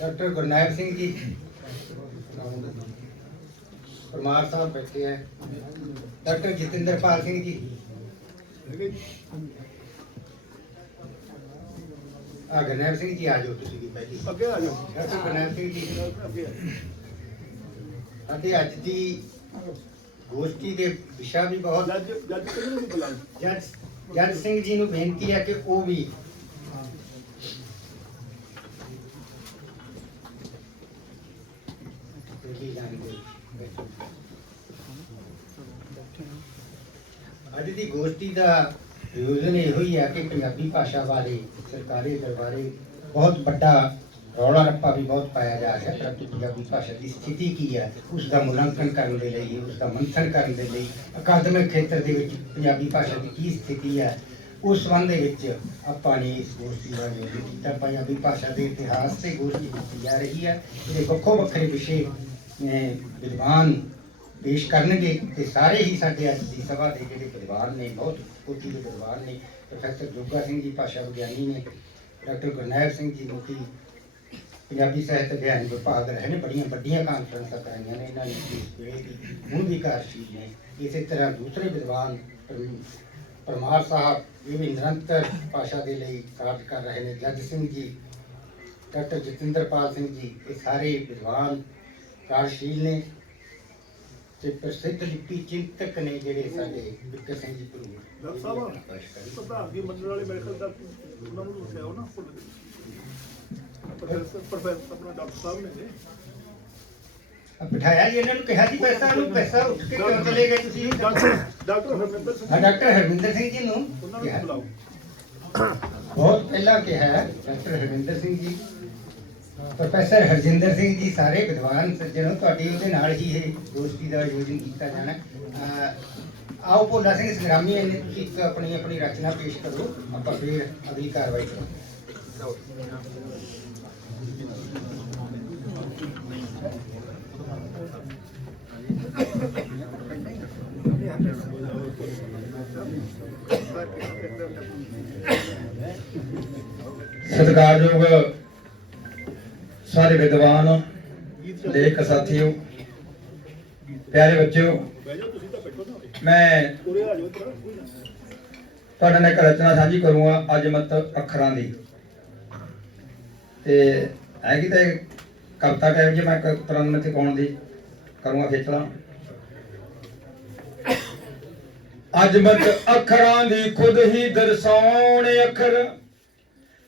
Doctor ਗੁਰਨਾਇਬ Singh ji. Parmar ਸਾਹਿਬ ਬੈਠੇ ਹੈ doctor Jatinderpal Singh ji. ਆ ਗੁਰਨਾਇਬ ਸਿੰਘ ਜੀ ਆ ਜਾਓ ਤੁਸੀਂ ਵੀ ਪਹਿਲੀ ਅੱਗੇ ਆ ਜਾਓ। ਡਾਕਟਰ ਗੁਰਨਾਇਬ ਸਿੰਘ ਜੀ। ਅਤੇ ਅੱਜ ਦੀ ਗੋਸ਼ਟੀ ਦੇ ਵਿਸ਼ਾ ਵੀ ਬਹੁਤ ਜੱਜ ਜੱਜ ਕਿਹਨੂੰ ਨੂੰ ਬੁਲਾਓ ਜੱਜ ਜੱਜ ਸਿੰਘ ਜੀ ਨੂੰ ਬੇਨਤੀ ਹੈ ਕਿ ਉਹ ਵੀ ਬੋਲੀ ਜਾਣਗੇ ਅੱਜ ਦਾ ਆਯੋਜਨ ਇਹੋ ਹੀ ਹੈ ਕਿ ਪੰਜਾਬੀ ਭਾਸ਼ਾ ਬਾਰੇ, ਸਰਕਾਰੀ ਦਰਬਾਰੇ ਬਹੁਤ ਵੱਡਾ ਰੌਲਾ ਰੱਪਾ ਵੀ ਬਹੁਤ ਪਾਇਆ ਜਾ ਰਿਹਾ ਹੈ ਕਿ ਪੰਜਾਬੀ ਭਾਸ਼ਾ ਦੀ ਸਥਿਤੀ ਕੀ ਹੈ ਉਸ ਦਾ ਮੁਲਾਂਕਣ ਕਰਨ ਦੇ ਲਈ ਉਸ ਦਾ ਮੰਥਨ ਕਰਨ ਦੇ ਲਈ, ਅਕਾਦਮਿਕ ਖੇਤਰ ਦੇ ਵਿੱਚ ਪੰਜਾਬੀ ਭਾਸ਼ਾ ਦੀ ਕੀ ਸਥਿਤੀ ਹੈ, ਉਸ ਸੰਬੰਧ ਵਿੱਚ ਆਪਾਂ ਨੇ ਇਸ ਗੋਸ਼ਟੀ ਦਾ ਆਯੋਜਨ ਕੀਤਾ, ਪੰਜਾਬੀ ਭਾਸ਼ਾ ਦੇ ਇਤਿਹਾਸ ਤੇ ਗੋਸ਼ਟੀ ਕੀਤੀ ਜਾ ਰਹੀ ਹੈ। ਇਹਦੇ ਵੱਖੋ ਵੱਖਰੇ ਵਿਸ਼ੇ ਵਿਦਵਾਨ ਪੇਸ਼ ਕਰਨਗੇ ਤੇ ਸਾਰੇ ਹੀ ਸਾਡੇ ਅੱਜ ਦੀ ਸਭਾ ਦੇ ਜਿਹੜੇ ਵਿਦਵਾਨ ਨੇ ਬਹੁਤ ਕੋਟੀ ਦੇ ਵਿਦਵਾਨ ਨੇ ਪ੍ਰੋਫੈਸਰ ਜੋਗਾ ਸਿੰਘ ਜੀ, ਭਾਸ਼ਾ ਵਿਗਿਆਨੀ ਨੇ ਡਾਕਟਰ ਗੁਰਨਾਇਬ ਸਿੰਘ ਜੀ ਮੁਖੀ ਪੰਜਾਬੀ ਸਾਹਿਤ ਅਧਿਐਨ ਵਿਭਾਗ ਰਹੇ ਨੇ ਬੜੀਆਂ ਵੱਡੀਆਂ ਕਾਨਫਰੰਸਾਂ ਕਰਾਈਆਂ ਨੇ। ਇਹਨਾਂ ਨੇ ਇਸ ਵੇਲੇ ਹੁਣ ਵੀ ਕਾਰਸ਼ੀਲ ਨੇ। ਇਸੇ ਤਰ੍ਹਾਂ ਦੂਸਰੇ ਵਿਦਵਾਨ ਪਰਮਾਰ ਸਾਹਿਬ ਇਹ ਵੀ ਨਿਰੰਤਰ ਭਾਸ਼ਾ ਦੇ ਲਈ ਕਾਰਜ ਕਰ ਰਹੇ ਨੇ। ਜੱਜ ਸਿੰਘ ਜੀ, ਡਾਕਟਰ ਜਤਿੰਦਰਪਾਲ ਸਿੰਘ ਜੀ, ਇਹ ਸਾਰੇ ਵਿਦਵਾਨ ਕਾਰਜਸ਼ੀਲ ਨੇ। ਤੇ ਪ੍ਰਸਿੱਧ ਲਿਪੀ ਚਿੰਤਕ ਨੇ ਜਿਹੜੇ ਸਾਡੇ ਵਿਕਰ ਸਿੰਘ ਜੀ ਭਰੂ ਡਾਕਟਰ ਸਾਹਿਬ ਪ੍ਰਧਾਨ ਦੀ ਮੰਡਲ ਵਾਲੇ ਮੇਰੇ ਖਿਆਲ ਦਾ ਉਹਨਾਂ ਨੂੰ ਦੱਸਿਆ ਹੋ ਨਾ ਭੁੱਲ ਗਏ। ਪ੍ਰੋਫੈਸਰ ਪ੍ਰੋਫੈਸਰ ਆਪਣਾ ਡਾਕਟਰ ਸਾਹਿਬ ਨੇ ਜੀ। ਬਿਠਾਇਆ ਜੀ ਇਹਨਾਂ ਨੂੰ ਕਿਹਾ ਜੀ ਪੈਸਾ ਨੂੰ ਪੈਸਾ ਉੱਠ ਕੇ ਕਿਉਂ ਚਲੇ ਗਏ ਤੁਸੀਂ? ਡਾਕਟਰ ਡਾਕਟਰ ਹਰਮਿੰਦਰ ਸਿੰਘ ਹਾਂ ਡਾਕਟਰ ਹਰਵਿੰਦਰ ਸਿੰਘ ਜੀ ਨੂੰ ਉਹਨਾਂ। ਨੂੰ ਬੁਲਾਓ। ਬਹੁਤ ਪਹਿਲਾਂ ਕਿਹਾ ਡਾਕਟਰ ਹਰਵਿੰਦਰ ਸਿੰਘ ਜੀ। ਪ੍ਰੋਫੈਸਰ ਹਰਜਿੰਦਰ ਸਿੰਘ ਜੀ ਸਾਰੇ ਵਿਦਵਾਨ ਸੱਜਣੋ, ਤੁਹਾਡੀ ਉਹਦੇ ਨਾਲ ਹੀ ਇਹ ਦੋਸਤੀ ਦਾ ਆਯੋਜਨ ਕੀਤਾ ਜਾਣਾ। ਆਓ ਭੋਲਾ ਸਿੰਘ ਸੰਗਰਾਮੀ ਇੱਕ ਆਪਣੀ ਆਪਣੀ ਰਚਨਾ ਪੇਸ਼ ਕਰੋ। ਆਪਾਂ ਫਿਰ ਅਗਲੀ ਕਾਰਵਾਈ ਕਰਾਂਗੇ। ਸਤਿਕਾਰਯੋਗ ਸਾਰੇ ਵਿਦਵਾਨ, ਲੇਖ ਸਾਥੀਓ, ਪਿਆਰੇ ਬੱਚਿਓ, ਮੈਂ ਤੁਹਾਡੇ ਨਾਲ ਇੱਕ ਰਚਨਾ ਸਾਂਝੀ ਕਰੂੰਗਾ ਅਜਮਤ ਅੱਖਰਾਂ ਦੀ। ਤੇ ਹੈਗੀ ਤਾਂ ਕਵਿਤਾ ਟਾਈਪ ਜੇ ਮੈਂ ਇੱਕ ਤਰ੍ਹਾਂ ਕੌਣ ਦੀ ਕਰੂੰਗਾ ਖੇਚਲਾ। ਅਜਮਤ ਅੱਖਰਾਂ ਦੀ ਖੁਦ ਹੀ ਦਰਸਾਉਣ ਅੱਖਰ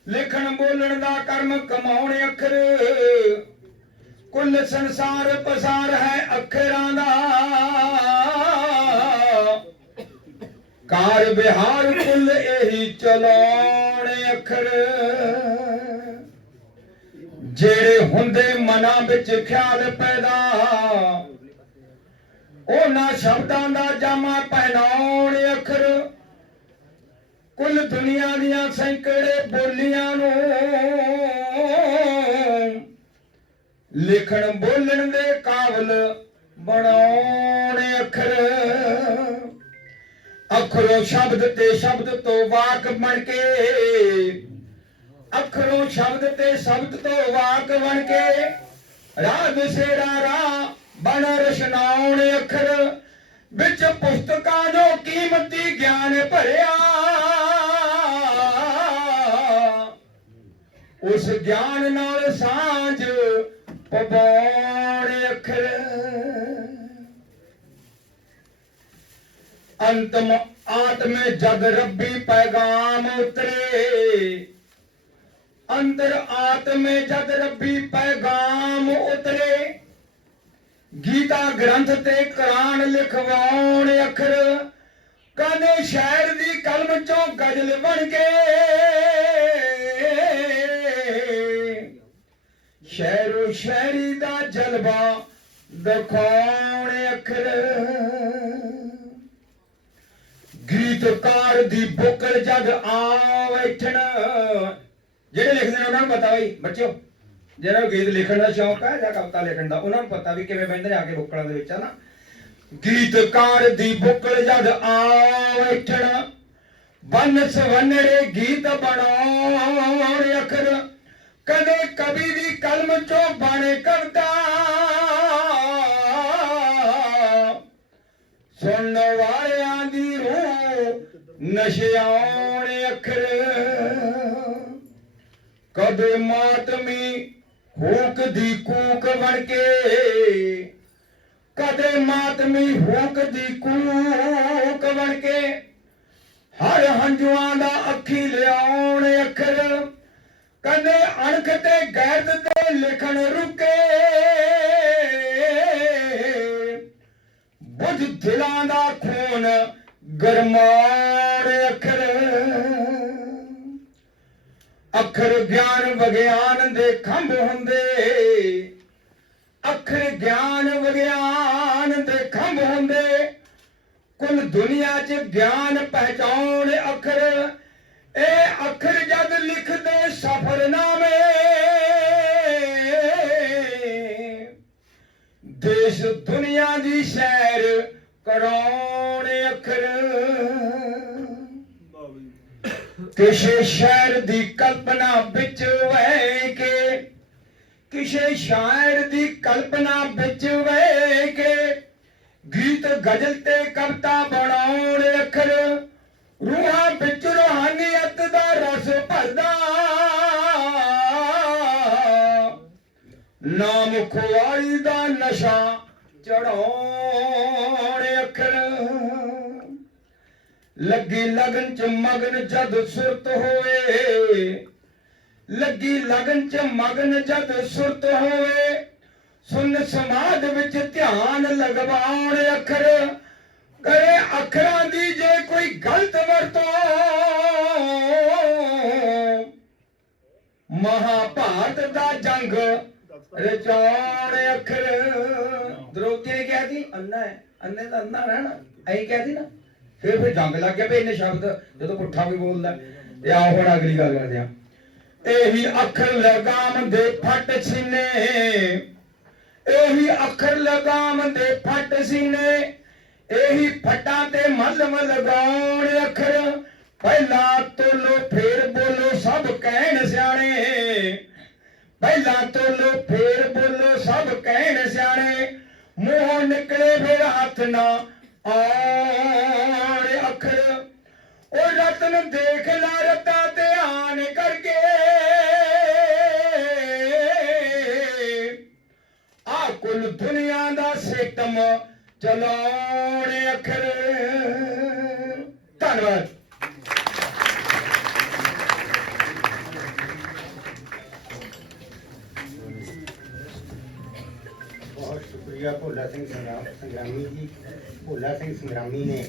ਲਿਖਣ ਬੋਲਣ ਦਾ ਕਰਮ ਕਮਾਉਣ ਅੱਖਰ। ਕੁੱਲ ਸੰਸਾਰ ਪਸਾਰ ਹੈ ਅੱਖਰਾਂ ਦਾ। ਕਾਰ ਵਿਹਾਰ ਕੁੱਲ ਇਹੀ ਚਲਾਉਣ ਅੱਖਰ। ਜਿਹੜੇ ਹੁੰਦੇ ਮਨਾਂ ਵਿੱਚ ਖਿਆਲ ਪੈਦਾ, ਉਹਨਾਂ ਸ਼ਬਦਾਂ ਦਾ ਜਾਮਾ ਪਹਿਨਾਉਣ ਅੱਖਰ। ਕੁੱਲ ਦੁਨੀਆ ਦੀਆਂ ਸੈਂਕੜੇ ਬੋਲੀਆਂ ਨੂੰ ਲਿਖਣ ਬੋਲਣ ਦੇ ਕਾਬਲ ਬਣਾਉਣੇ ਅੱਖਰ। ਅੱਖਰੋਂ ਸ਼ਬਦ ਤੇ ਸ਼ਬਦ ਤੋਂ ਵਾਕ ਬਣ ਕੇ, ਅੱਖਰੋਂ ਸ਼ਬਦ ਤੇ ਸ਼ਬਦ ਤੋਂ ਵਾਕ ਬਣ ਕੇ ਰਾਹ ਦਸੇਰਾ ਰਾਹ ਬਣ ਰਸ਼ਨਾਉਣ ਅੱਖਰ। ਵਿੱਚ ਪੁਸਤਕਾਂ ਜੋ ਕੀਮਤੀ ਗਿਆਨ ਭਰਿਆ ਉਸ ਗਿਆਨ ਨਾਲ ਸਾਂਝ ਪਵਾਉਣ ਅੱਖਰ। ਅੰਤਮ ਆਤਮੇ ਜਦ ਰੱਬੀ ਪੈਗਾਮ ਉਤਰੇ। ਅੰਦਰ ਆਤਮੇ ਜਦ ਰੱਬੀ ਪੈਗਾਮ ਉਤਰੇ। ਗੀਤਾ ਗ੍ਰੰਥ ਤੇ ਕੁਰਾਨ ਲਿਖਵਾਉਣ ਅੱਖਰ। ਕਦੇ ਸ਼ਾਇਰ ਦੀ ਕਲਮ ਚੋਂ ਗਜ਼ਲ ਬਣ ਕੇ ਸ਼ਾਇਰੋ ਸ਼ਾਇਰੀ ਦਾ ਜਲਵਾ ਦਿਖਾਉਣ ਅੱਖਰ। ਗੀਤਕਾਰ ਦੀ ਬੁਕਲ ਜਦ ਆ ਬੈਠਣ। ਜਿਹੜੇ ਲਿਖਦੇ ਨੇ ਉਹਨਾਂ ਨੂੰ ਪਤਾ ਬਈ, ਬੱਚਿਓ ਜਿਹੜਾ ਗੀਤ ਲਿਖਣ ਦਾ ਸ਼ੌਕ ਹੈ ਜਾਂ ਕਵਿਤਾ ਲਿਖਣ ਦਾ, ਉਹਨਾਂ ਨੂੰ ਪਤਾ ਵੀ ਕਿਵੇਂ ਬੈਠਦੇ ਨੇ ਆ ਕੇ ਬੁੱਕਲਾਂ ਦੇ ਵਿੱਚ ਹਨਾ ਗੀਤਕਾਰ ਦੀ ਬੁੱਕਲ ਜਦ ਆ ਬੈਠਣ। ਬੰਨ ਸਵੰਨੜੇ ਗੀਤ ਬਣਾਉਣ ਅੱਖਰ। ਕਦੇ ਕਵੀ ਦੀ ਕਲਮ ਚੋਂ ਬਣ ਕਰਦਾ ਸੁਣਨ ਵਾਲਿਆਂ ਦੀ ਰੂਹ ਨਸ਼ਿਆਉਣ ਅੱਖਰ। ਕਦੇ ਮਾਤਮੀ ਹੂਕ ਦੀ ਕੂਕ ਬਣ ਕੇ। ਕਦੇ ਮਾਤਮੀ ਹੂਕ ਦੀ ਕੂਕ ਬਣ ਕੇ। ਹਰ ਹੰਝੂਆਂ ਦਾ ਅੱਖੀ ਲਿਆਉਣ ਅੱਖਰ। ਕਦੇ ਅਣਖ ਤੇ ਗੈਰਤ ਤੇ ਲਿਖਣ ਰੁਕੇ। ਬੁੱਝ ਦਿਲਾਂ ਦਾ ਖੂਨ ਗਰਮਾਰ ਅੱਖਰ। ਅੱਖਰ ਗਿਆਨ ਵਿਗਿਆਨ ਦੇ ਖੰਭ ਹੁੰਦੇ। ਅੱਖਰ ਗਿਆਨ ਵਿਗਿਆਨ ਦੇ ਖੰਭ ਹੁੰਦੇ। ਕੁੱਲ ਦੁਨੀਆ 'ਚ ਗਿਆਨ ਪਹਿਚਾਉਣ ਅੱਖਰ। ਇਹ ਅੱਖਰ ਜਦ ਲਿਖਦੇ ਸਫਰਨਾਮੇ। ਦੇਸ਼ ਦੁਨੀਆ ਦੀ ਸੈਰ ਕਰਾਉਣ ਅੱਖਰ। ਕਿਸੇ ਸ਼ਹਿਰ ਦੀ ਕਲਪਨਾ ਵਿੱਚ ਵਹਿ ਕੇ, ਕਿਸੇ ਸ਼ਾਇਰ ਦੀ ਕਲਪਨਾ ਵਿੱਚ ਵਹਿ ਕੇ, ਗੀਤ, ਗਜ਼ਲ ਤੇ ਕਵਿਤਾ ਬਣਾਉਣ ਅੱਖਰ। ਰੂਹਾਂ ਵਿੱਚ ਰੋਹਾਨੀਅਤ ਦਾ ਰਸ ਭਰਦਾ। ਨਾਮ ਖੁਆਰੀ ਦਾ ਨਸ਼ਾ ਚੜਾਉਣ ਅੱਖਰ। ਲੱਗੀ ਲਗਨ ਚ ਮਗਨ ਜਦ ਸੁਰਤ ਹੋਏ ਲੱਗੀ ਲਗਨ ਚ ਮਗਨ ਜਦ ਸੁਰਤ ਹੋਏ ਸੁਨ ਸਮਾਦ ਵਿੱਚ ਧਿਆਨ ਲਗਵਾਉਣ ਅੱਖਰ। ਕਰੇ ਅੱਖਰਾਂ ਦੀ ਜੇ ਕੋਈ ਗਲਤ ਵਰਤੋਂ। ਮਹਾਭਾਰਤ ਦਾ ਜੰਗ ਰਚਾਉਣ ਅੱਖਰ। ਦ੍ਰੋਪਦੀ ਨੇ ਕਿਹਾ ਸੀ, ਅੰਨਾ ਹੈ, ਅੰਨੇ ਦਾ ਅੰਨਾ ਰਹਿਣਾ। ਐਂ ਕਿਹਾ ਸੀ ਨਾ। ਫਿਰ ਫਿਰ ਜੰਗ ਲੱਗ ਗਿਆ ਵੀ ਇਹਨੇ ਸ਼ਬਦ, ਜਦੋਂ ਪੁੱਠਾ ਵੀ ਬੋਲਦਾ। ਤੇ ਆਓ ਹੁਣ ਅਗਲੀ ਗੱਲ ਕਰਦੇ ਆ ਇਹੀ ਅੱਖਰ ਲਗਾਮ ਦੇ ਫਟ ਸੀਨੇ। ਇਹੀ ਅੱਖਰ ਲਗਾਮ ਦੇ ਫਟ ਸੀਨੇ। ਇਹੀ ਫੱਟਾਂ ਤੇ ਮਲਮ ਲਗਾਉਣ ਅੱਖਰ। ਪਹਿਲਾ ਤੋਲੋ, ਫੇਰ ਬੋਲੋ, ਸਭ ਕਹਿਣ ਸਿਆਣੇ। ਪਹਿਲਾਂ ਤੋਲੋ, ਫੇਰ ਬੋਲੋ, ਸਭ ਕਹਿਣ ਸਿਆਣੇ। ਮੂੰਹੋਂ ਨਿਕਲੇ ਫਿਰ ਹੱਥ ਨਾ ਆਣ ਅੱਖਰ। ਉਹ ਰਤਨ ਦੇਖ ਲਾ ਰਤਾ ਧਿਆਨ ਕਰਕੇ। ਆ ਕੁੱਲ ਦੁਨੀਆ ਦਾ ਸਿਸਟਮ ਚਲਾਉਣ ਅੱਖਰ ਧੰਨਵਾਦ ਬਹੁਤ ਸ਼ੁਕਰੀਆ ਭੋਲਾ ਸਿੰਘ ਸੰਗਰਾਮ ਸੰਗਰਾਮੀ ਜੀ ਭੋਲਾ ਸਿੰਘ ਸੰਗਰਾਮੀ ਨੇ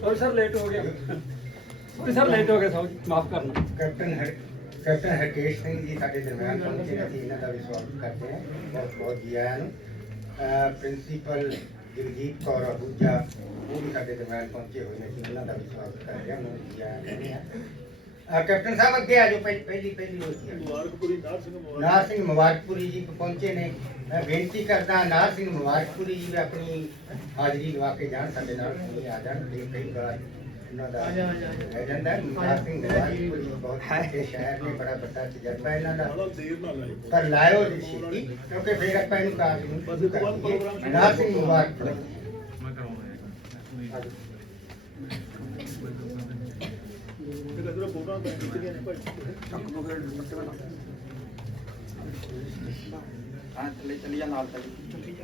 ਸੌਰੀ ਸਰ ਲੇਟ ਹੋ ਗਿਆ ਸੌਰੀ ਸਰ ਲੇਟ ਹੋ ਗਿਆ ਸੌਰੀ ਮਾਫ ਕਰਨਾ ਕੈਪਟਨ ਹਰ ਕੈਪਟਨ ਹਰਕੇਸ਼ ਸਿੰਘ ਜੀ ਸਾਡੇ ਦਰਮਿਆਨ ਪਹੁੰਚੇ ਨੇ ਅਸੀਂ ਇਹਨਾਂ ਦਾ ਵੀ ਸਵਾਗਤ ਕਰਦੇ ਹਾਂ ਬਹੁਤ ਬਹੁਤ ਜੀ ਆਇਆਂ ਨੂੰ ਅਹ ਪ੍ਰਿੰਸੀਪਲ ਜਗਜੀਤ ਕੌਰ ਅਹੂਜਾ ਉਹ ਵੀ ਸਾਡੇ ਦਰਮਿਆਨ ਪਹੁੰਚੇ ਹੋਏ ਨੇ ਅਸੀਂ ਉਹਨਾਂ ਦਾ ਵੀ ਸਵਾਗਤ ਕਰਦੇ ਹਾਂ ਉਹਨਾਂ ਨੂੰ ਜੀ ਆਇਆਂ ਕਹਿੰਦੇ ਹਾਂ ਕੈਪਟਨ ਸਾਹਿਬ ਅੱਗੇ ਆ ਜਾਓ ਪਹਿਲੀ ਪਹਿਲੀ ਪਹਿਲੀ ਹੋਈ ਹੈ ਮੁਬਾਰਕਪੁਰੀ ਨਾਰ ਸਿੰਘ ਮੁਬਾਰਕ ਨਾਰ ਸਿੰਘ ਮੁਬਾਰਕਪੁਰੀ ਜੀ ਪਹੁੰਚੇ ਨੇ। ਮੈਂ ਬੇਨਤੀ ਕਰਦਾ ਨਾਰ ਸਿੰਘ ਮੁਬਾਰਕਪੁਰੀ ਜੀ ਵੀ ਆਪਣੀ ਹਾਜ਼ਰੀ ਲਵਾ ਕੇ ਜਾਣ ਸਾਡੇ ਨਾਲ ਇਹ ਆ ਜਾਣ ਤੇ ਕਈ ਵਾਰ ਉਹਨਾਂ ਦਾ ਹੈ ਜਾਂਦਾ ਨਾਰ ਸਿੰਘ ਮੁਬਾਰਕਪੁਰੀ ਬਹੁਤ ਅੱਛੇ ਸ਼ਹਿਰ ਨੇ ਬੜਾ ਵੱਡਾ ਤਜਰਬਾ ਇਹਨਾਂ ਦਾ। ਪਰ ਲਾਇਓ ਜੀ ਛੇਤੀ ਕਿਉਂਕਿ ਫਿਰ ਆਪਾਂ ਇਹਨੂੰ ਕਾਰਜ ਨੂੰ ਬਾਅਦ ਪ੍ਰੋਗਰਾਮ ਨਾਰ ਸਿੰਘ ਮੁਬਾਰਕਪੁਰੀ ਤੇ ਕਹਿੰਦੇ ਫੋਟੋਆਂ ਤਾਂ ਖਿੱਚੀਆਂ ਨੇ ਭਾਈ। ਹਾਂ ਥੱਲੇ ਚੱਲੀ ਜਾ ਨਾਲ ਚੱਲੀ। ਤੁਸੀਂ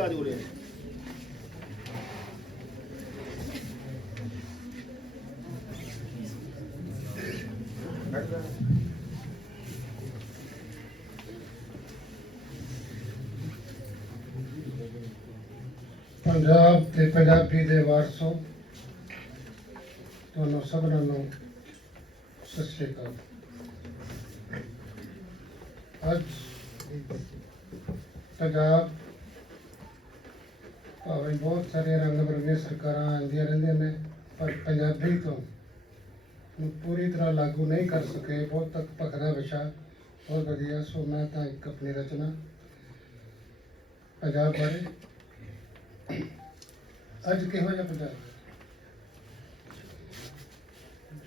ਆ ਜਾਓ ਰੇ ਪੰਜਾਬ ਤੇ ਪੰਜਾਬੀ ਦੇ ਵਾਰਸੋ, ਤੁਹਾਨੂੰ ਸਭਨਾਂ ਨੂੰ ਸਤਿ ਸ਼੍ਰੀ ਅਕਾਲ। ਅੱਜ ਪੰਜਾਬ ਭਾਵੇਂ ਬਹੁਤ ਸਾਰੇ ਰੰਗ ਬਰੰਗੇ ਸਰਕਾਰਾਂ ਆਉਂਦੀਆਂ ਰਹਿੰਦੀਆਂ ਨੇ, ਪਰ ਪੰਜਾਬੀ ਤੋਂ ਨੂੰ ਪੂਰੀ ਤਰ੍ਹਾਂ ਲਾਗੂ ਨਹੀਂ ਕਰ ਸਕੇ। ਬਹੁਤ ਤੱਕ ਭਖਦਾ ਵਿਸ਼ਾ, ਬਹੁਤ ਵਧੀਆ। ਸੋ ਮੈਂ ਤਾਂ ਇੱਕ ਆਪਣੀ ਰਚਨਾ ਪੰਜਾਬ ਬਾਰੇ ਅੱਜ ਕਿਹੋ ਜਿਹਾ ਪੰਜਾਬ?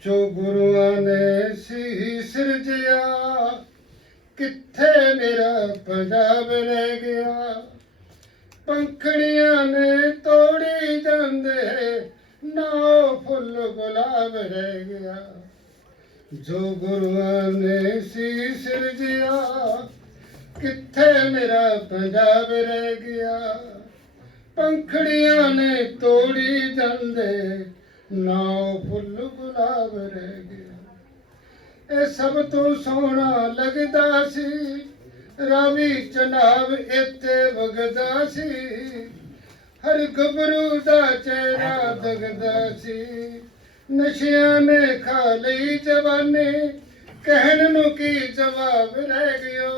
ਜੋ ਗੁਰੂਆਂ ਨੇ ਸੀ ਸਿਰਜਿਆ ਕਿੱਥੇ ਮੇਰਾ ਪੰਜਾਬ ਰਹਿ ਗਿਆ? ਪੰਖੜੀਆਂ ਨੇ ਤੋੜੀ ਜਾਂਦੇ, ਨਾ ਫੁੱਲ ਗੁਲਾਬ ਰਹਿ ਗਿਆ। ਜੋ ਗੁਰੂਆਂ ਨੇ ਸੀ ਸਿਰਜਿਆ ਕਿੱਥੇ ਮੇਰਾ ਪੰਜਾਬ ਰਹਿ ਗਿਆ? ਪੰਖੜੀਆਂ ਨੇ ਤੋੜੀ ਜਾਂਦੇ, ਨਾ ਫੁੱਲ ਗੁਲਾਬ ਰਹਿ ਗਿਆ। ਇਹ ਸਭ ਤੋਂ ਸੋਹਣਾ ਲੱਗਦਾ ਸੀ। ਰਾਵੀ ਚਨਾਬ ਇੱਥੇ ਵਗਦਾ ਸੀ। ਹਰ ਗੱਭਰੂ ਦਾ ਚਿਹਰਾ ਦਗਦਾ ਸੀ। ਨਸ਼ਿਆਂ ਨੇ ਖਾ ਲਈ ਜਵਾਨੀ। ਕਹਿਣ ਨੂੰ ਕੀ ਜਵਾਬ ਰਹਿ ਗਿਆ।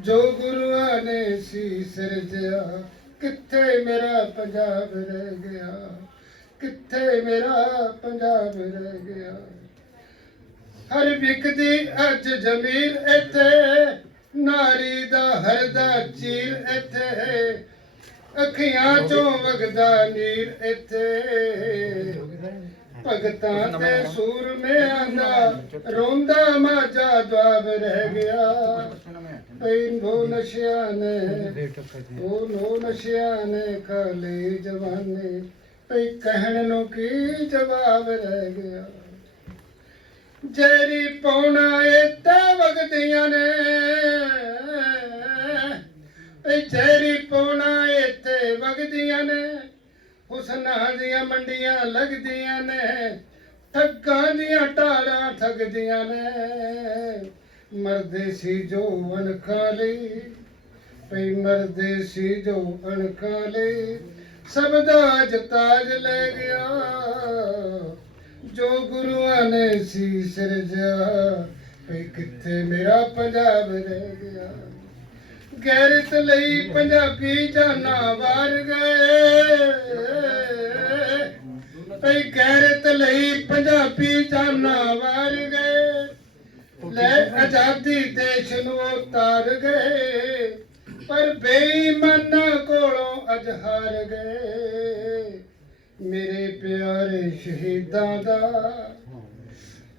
ਜੋ ਗੁਰੂਆਂ ਨੇ ਸੀ ਸਿਰਜਿਆ ਕਿੱਥੇ ਮੇਰਾ ਪੰਜਾਬ ਰਹਿ ਗਿਆ? ਕਿੱਥੇ ਮੇਰਾ ਪੰਜਾਬ ਰਹਿ ਗਿਆ? ਹਰ ਵਿਕਦੀ ਅੱਜ ਜ਼ਮੀਰ ਇੱਥੇ। ਨਾਰੀ ਦਾ ਹਰ ਦਾ ਚੀਰ ਇੱਥੇ। ਅੱਖੀਆਂ ਚੋਂ ਵਗਦਾ ਨੀਰ ਇੱਥੇ। ਭਗਤਾਂ ਤੇ ਸੂਰਮਿਆਂ ਦਾ ਰੋਂਦਾ ਮਾਝਾ ਦਵਾਬ ਰਹਿ ਗਿਆ। ਪਈ ਨੋ ਨਸ਼ਿਆਂ ਨੇ ਉਹ ਨੋ ਨਸ਼ਿਆਂ ਨੇ ਖਾਲੀ ਜਵਾਨੀ। ਪਈ ਕਹਿਣ ਨੂੰ ਕੀ ਜਵਾਬ ਰਹਿ ਗਿਆ। ਜੇਰੀ ਪੌਣਾ ਇੱਥੇ ਵਗਦੀਆਂ ਨੇ। ਏ ਜੇਰੀ ਪੌਣਾ ਇੱਥੇ ਵਗਦੀਆਂ ਨੇ। ਹੁਸਨਾਂ ਦੀਆਂ ਮੰਡੀਆਂ ਲੱਗਦੀਆਂ ਨੇ। ਠੱਗਾਂ ਦੀਆਂ ਢਾਲਾਂ ਠੱਗਦੀਆਂ ਨੇ। ਮਰਦੇ ਸੀ ਜੋ ਅਣਖਾਂ ਲਈ। ਪਈ ਮਰਦੇ ਸੀ ਜੋ ਅਣਖਾਂ ਲਈ। ਸਭ ਦਾ ਅੱਜ ਲੈ ਗਿਆ। ਜੋ ਗੁਰੂਆਂ ਨੇ ਸੀ ਸਿਰਜਿਆ ਵੀ ਕਿੱਥੇ ਮੇਰਾ ਪੰਜਾਬ ਰਹਿ ਗਿਆ। ਗੈਰਤ ਲਈ ਪੰਜਾਬੀ ਜਾਨਾਂ ਵਾਰ ਗਏ। ਭਈ ਗੈਰਤ ਲਈ ਪੰਜਾਬੀ ਜਾਨਾ ਵਾਰ ਗਏ। ਲੈ ਆਜ਼ਾਦੀ ਦੇਸ਼ ਨੂੰ ਉਤਾਰ ਗਏ। ਪਰ ਬੇਈਮਾਨਾਂ ਕੋਲੋਂ ਅੱਜ ਗਏ। ਮੇਰੇ ਪਿਆਰੇ ਸ਼ਹੀਦਾਂ ਦਾ,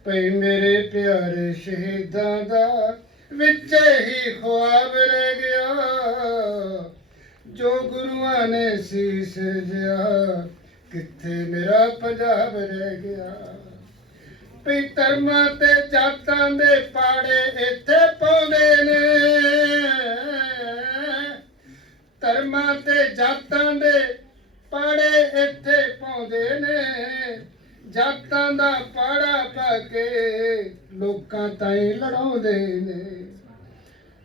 ਭਈ ਮੇਰੇ ਪਿਆਰੇ ਸ਼ਹੀਦਾਂ ਦਾ ਵਿੱਚ ਹੀ ਖੁਆਬ ਰਹਿ ਗਿਆ, ਜੋ ਗੁਰੂਆਂ ਨੇ ਸੀਸ ਜਿਆ ਕਿੱਥੇ ਮੇਰਾ ਪੰਜਾਬ ਰਹਿ ਗਿਆ। ਭਈ ਧਰਮਾਂ ਤੇ ਜਾਤਾਂ ਦੇ ਪਾੜੇ ਇੱਥੇ ਪਾਉਂਦੇ ਨੇ, ਧਰਮਾਂ ਤੇ ਜਾਤਾਂ ਦੇ ਪਾੜੇ ਇੱਥੇ ਪਾਉਂਦੇ ਨੇ, ਜਾਤਾਂ ਦਾ ਪਾੜਾ ਪਾ ਕੇ ਲੋਕਾਂ ਤਾਈਂ ਲੜਾਉਂਦੇ ਨੇ।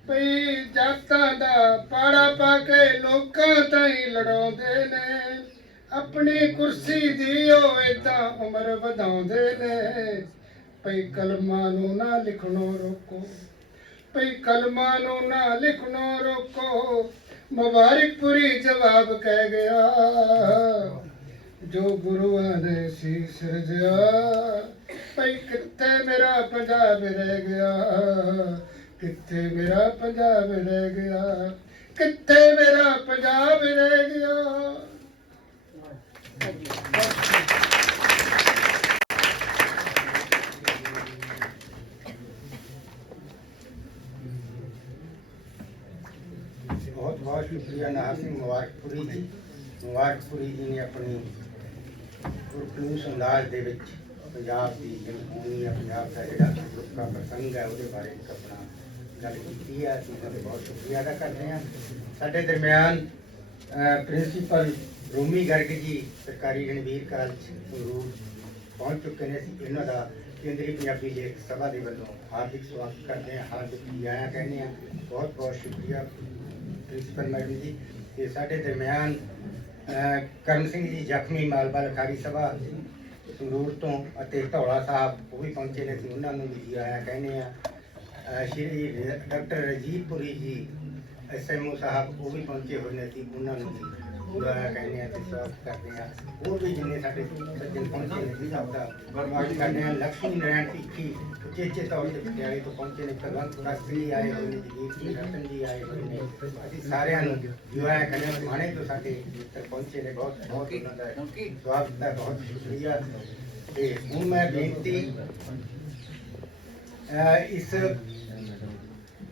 ਭਈ ਜਾਤਾਂ ਦਾ ਪਾੜਾ ਪਾ ਕੇ ਲੋਕਾਂ ਤਾਈਂ ਲੜਾਉਂਦੇ ਨੇ, ਆਪਣੀ ਕੁਰਸੀ ਦੀ ਉਹ ਏਦਾਂ ਉਮਰ ਵਧਾਉਂਦੇ ਨੇ। ਭਈ ਕਲਮਾਂ ਨੂੰ ਨਾ ਲਿਖਣੋ ਰੋਕੋ ਪਈ ਕਲਮਾਂ ਨੂੰ ਨਾ ਲਿਖਣੋ ਰੋਕੋ ਮੁਬਾਰਕਪੁਰੀ ਜਵਾਬ ਕਹਿ ਗਿਆ। ਜੋ ਗੁਰੂਆਂ ਨੇ ਸੀ ਸਿਰਜਿਆ, ਭਈ ਕਿੱਥੇ ਮੇਰਾ ਪੰਜਾਬ ਰਹਿ ਗਿਆ? ਕਿੱਥੇ ਮੇਰਾ ਪੰਜਾਬ ਰਹਿ ਗਿਆ? ਕਿੱਥੇ ਮੇਰਾ ਪੰਜਾਬ ਰਹਿ ਗਿਆ ਬਹੁਤ ਬਹੁਤ ਸ਼ੁਕਰੀਆ ਨਾਹਰ ਸਿੰਘ ਮੁਬਾਰਕਪੁਰੀ ਜੀ ਮੁਬਾਰਕਪੁਰੀ ਜੀ ਨੇ ਆਪਣੀ ਗੁਰਖਲੂਸ ਅੰਦਾਜ਼ ਦੇ ਵਿੱਚ ਪੰਜਾਬ ਦੀ ਜਨਮਭੂਮੀ ਹੈ ਪੰਜਾਬ ਦਾ ਜਿਹੜਾ ਲੋਕਾਂ ਪ੍ਰਸੰਗ ਹੈ ਉਹਦੇ ਬਾਰੇ ਇੱਕ ਆਪਣਾ ਗੱਲ ਕੀਤੀ ਹੈ ਅਸੀਂ ਉਹਨਾਂ ਦਾ ਬਹੁਤ ਸ਼ੁਕਰੀਆ ਅਦਾ ਕਰਦੇ ਹਾਂ। ਸਾਡੇ ਦਰਮਿਆਨ ਪ੍ਰਿੰਸੀਪਲ ਰੂਮੀ ਗਰਗ ਜੀ, ਸਰਕਾਰੀ ਰਣਵੀਰ ਕਾਲਜ, ਸੰਗਰੂਰ ਪਹੁੰਚ ਚੁੱਕੇ ਨੇ। ਅਸੀਂ ਇਹਨਾਂ ਦਾ ਕੇਂਦਰੀ ਪੰਜਾਬੀ ਲੇਖ ਸਭਾ ਦੇ ਵੱਲੋਂ ਹਾਰਦਿਕ ਸਵਾਗਤ ਕਰਦੇ ਹਾਂ। ਹਾਰਦਿਕ ਜੀ ਆਇਆਂ ਕਹਿੰਦੇ ਹਾਂ ਬਹੁਤ ਬਹੁਤ ਸ਼ੁਕਰੀਆ। ਪ੍ਰਿੰਸੀਪਲ ਮੈਡਮ ਜੀ ਤੇ ਸਾਡੇ ਦਰਮਿਆਨ ਅਹ, ਕਰਮ ਸਿੰਘ ਜੀ ਜ਼ਖਮੀ ਮਾਲਵਾ ਲਖਾਰੀ ਸਭਾ ਸੰਗਰੂਰ ਤੋਂ ਅਤੇ ਧੌਲਾ ਸਾਹਿਬ ਉਹ ਵੀ ਪਹੁੰਚੇ ਨੇ ਅਸੀਂ ਉਹਨਾਂ ਨੂੰ ਵੀ ਜੀ ਆਇਆਂ ਕਹਿੰਦੇ ਆ ਅਹ, ਸ਼੍ਰੀ ਰ- ਡਾਕਟਰ ਰਜੀਵ ਪੁਰੀ ਜੀ ਐਸਐਮਓ ਸਾਹਿਬ ਉਹ ਵੀ ਪਹੁੰਚੇ ਹੋਏ ਨੇ ਅਸੀਂ ਉਹਨਾਂ ਨੂੰ ਵੀ। ਦੁਆਰਾ ਕਹਿੰਦੇ ਆ ਤੇ ਸਵਾਗਤ ਕਰਦੇ ਆ। ਹੋਰ ਵੀ ਜਿੰਨੇ ਸਾਡੇ ਸੱਜਣ ਪਹੁੰਚੇ ਨੇ ਜੀ ਆਪਦਾ ਗੁਰਮਾਜ ਕਰਦੇ ਆ ਲక్ష్ਮੀ ਨਾਰਾਇਣ ਟਿੱਕੀ ਉਚੇਚੇ ਤੌਰ ਤੇ ਪਟਿਆਲੇ ਤੋਂ ਪਹੁੰਚੇ ਨੇ ਭਗਵੰਤ ਸ਼ਾਸਤਰੀ ਆਏ ਹੋਏ ਨੇ ਜਗੀਰ ਜੀ ਰਤਨ ਜੀ ਆਏ ਹੋਏ ਨੇ। ਅਸੀਂ ਸਾਰਿਆਂ ਨੂੰ ਜੁਆਇਆ ਕਹਿੰਦੇ ਆ ਮਾਣੇ ਤੋਂ ਸਾਡੇ ਤੱਕ ਪਹੁੰਚੇ ਨੇ। ਬਹੁਤ ਬਹੁਤ ਉਹਨਾਂ ਦਾ ਸਵਾਗਤ ਬਹੁਤ ਸ਼ੁਕਰੀਆ। ਤੇ ਹੁਣ ਮੈਂ ਬੇਨਤੀ ਇਸ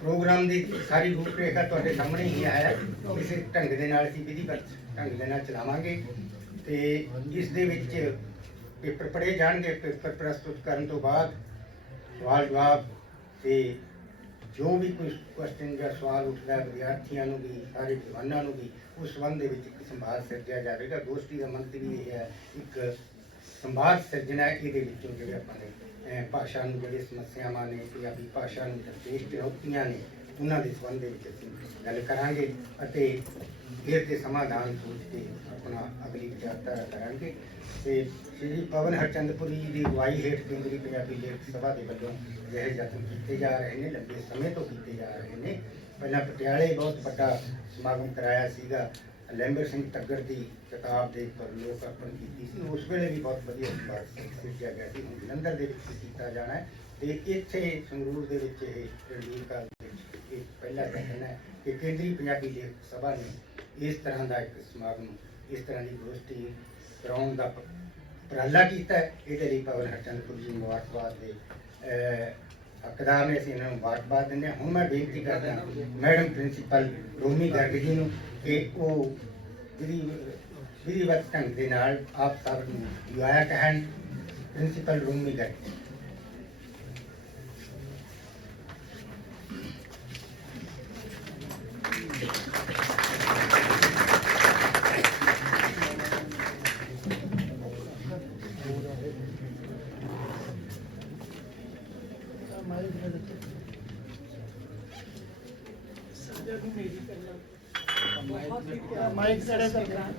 ਪ੍ਰੋਗਰਾਮ ਦੀ ਸਾਰੀ ਰੂਪਰੇਖਾ ਤੁਹਾਡੇ ਸਾਹਮਣੇ ਹੀ ਹੈ। ਇਸੇ ਢੰਗ ਦੇ ਨਾਲ ਅਸੀਂ ਵਿਧੀਵਤ ਢੰਗ ਦੇ ਨਾਲ ਚਲਾਵਾਂਗੇ ਤੇ ਇਸ ਦੇ ਵਿੱਚ ਪੇਪਰ ਪੜ੍ਹੇ ਜਾਣਗੇ, ਪੇਪਰ ਪ੍ਰਸਤੁਤ ਕਰਨ ਤੋਂ ਬਾਅਦ ਸਵਾਲ ਜਵਾਬ ਤੇ ਜੋ ਵੀ ਕੋਈ ਕੁਐਸਚਨ ਜਾਂ ਸਵਾਲ ਉੱਠਦਾ ਵਿਦਿਆਰਥੀਆਂ ਨੂੰ ਵੀ, ਸਾਰੇ ਜਵਾਨਾਂ ਨੂੰ ਵੀ, ਉਸ ਸੰਬੰਧ ਦੇ ਵਿੱਚ ਇੱਕ ਸੰਵਾਦ ਸਿਰਜਿਆ ਜਾਵੇਗਾ। ਗੋਸ਼ਟੀ ਦਾ ਮੰਤਵ ਵੀ ਇਹ ਹੈ, ਇੱਕ ਸੰਵਾਦ ਸਿਰਜਣਾ ਇਹਦੇ ਵਿੱਚੋਂ ਜਿਹੜੇ ਆਪਾਂ ਨੇ ਭਾਸ਼ਾ ਨੂੰ ਜਿਹੜੇ ਸਮੱਸਿਆਵਾਂ ਨੇ ਪੰਜਾਬੀ ਭਾਸ਼ਾ ਨੂੰ ਦਰਪੇਸ਼ ਚੁਣੌਤੀਆਂ ਨੇ ਉਹਨਾਂ ਦੇ ਸੰਬੰਧ ਦੇ ਵਿੱਚ ਅਸੀਂ ਗੱਲ ਕਰਾਂਗੇ ਅਤੇ ਫਿਰ ਦੇ ਸਮਾਧਾਨ ਸੋਚ ਕੇ ਆਪਣਾ ਅਗਲੀ ਵਿਚਾਰਧਾਰਾ ਕਰਾਂਗੇ ਤੇ ਸ਼੍ਰੀ ਪਵਨ ਹਰਚੰਦਪੁਰੀ ਜੀ ਦੀ ਅਗਵਾਈ ਹੇਠ ਕੇਂਦਰੀ ਪੰਜਾਬੀ ਲੇਖ ਸਭਾ ਦੇ ਵੱਲੋਂ ਅਜਿਹੇ ਯਤਨ ਕੀਤੇ ਜਾ ਰਹੇ ਨੇ ਲੰਬੇ ਸਮੇਂ ਤੋਂ ਕੀਤੇ ਜਾ ਰਹੇ ਨੇ ਪਹਿਲਾਂ ਪਟਿਆਲੇ ਬਹੁਤ ਵੱਡਾ ਸਮਾਗਮ ਕਰਾਇਆ ਸੀਗਾ ਲੈਂਬਰ ਸਿੰਘ ਤੱਗਰ ਦੀ ਕਿਤਾਬ ਦੇ ਉੱਪਰ ਲੋਕ ਅਰਪਣ ਕੀਤੀ ਸੀ ਉਸ ਵੇਲੇ ਵੀ ਬਹੁਤ ਵਧੀਆ ਸਮਾਗਮ ਸਿਰਜਿਆ ਗਿਆ ਸੀ ਹੁਣ ਜਲੰਧਰ ਦੇ ਵਿੱਚ ਕੀਤਾ ਜਾਣਾ ਹੈ ਤੇ ਇੱਥੇ ਸੰਗਰੂਰ ਦੇ ਵਿੱਚ ਇਹ ਰਣਜੀਤ ਕਾਲਜ ਦੇ ਵਿੱਚ ਇਹ ਪਹਿਲਾ ਯਤਨ ਹੈ ਕਿ ਕੇਂਦਰੀ ਪੰਜਾਬੀ ਲੇਖ ਸਭਾ ਨੇ ਇਸ ਤਰ੍ਹਾਂ ਦਾ ਇੱਕ ਸਮਾਗਮ, ਇਸ ਤਰ੍ਹਾਂ ਦੀ ਗੋਸ਼ਟੀ ਕਰਾਉਣ ਦਾ ਉਪਰਾਲਾ ਕੀਤਾ ਹੈ। ਇਹਦੇ ਲਈ ਪਵਨ ਹਰਚੰਦਪੁਰ ਜੀ ਮੁਬਾਰਕਬਾਦ ਦੇ ਹੱਕਦਾਰ ਨੇ ਅਸੀਂ ਇਹਨਾਂ ਨੂੰ ਮੁਬਾਰਕਬਾਦ ਦਿੰਦੇ ਹਾਂ। ਹੁਣ ਮੈਂ ਬੇਨਤੀ ਕਰਦਾ ਮੈਡਮ ਪ੍ਰਿੰਸੀਪਲ ਰੋਮੀ ਗਰਗ ਜੀ ਨੂੰ ਕਿ ਉਹ ਵਿਧੀ, ਵਿਧੀਵਤ ਢੰਗ ਦੇ ਨਾਲ ਆਪ ਸਭ ਨੂੰ ਦੁਆਇਆ ਕਹਿਣ। ਪ੍ਰਿੰਸੀਪਲ ਰੋਮੀ ਗਰਗ ਜੀ। ਸਾਜਾ ਨੂੰ ਮੇਰੀ ਪਹਿਲਾਂ ਬਹੁਤ ਹੀ ਪਿਆਰ ਮਾਈਕ ਸੜੇ ਸਰਕਾਰ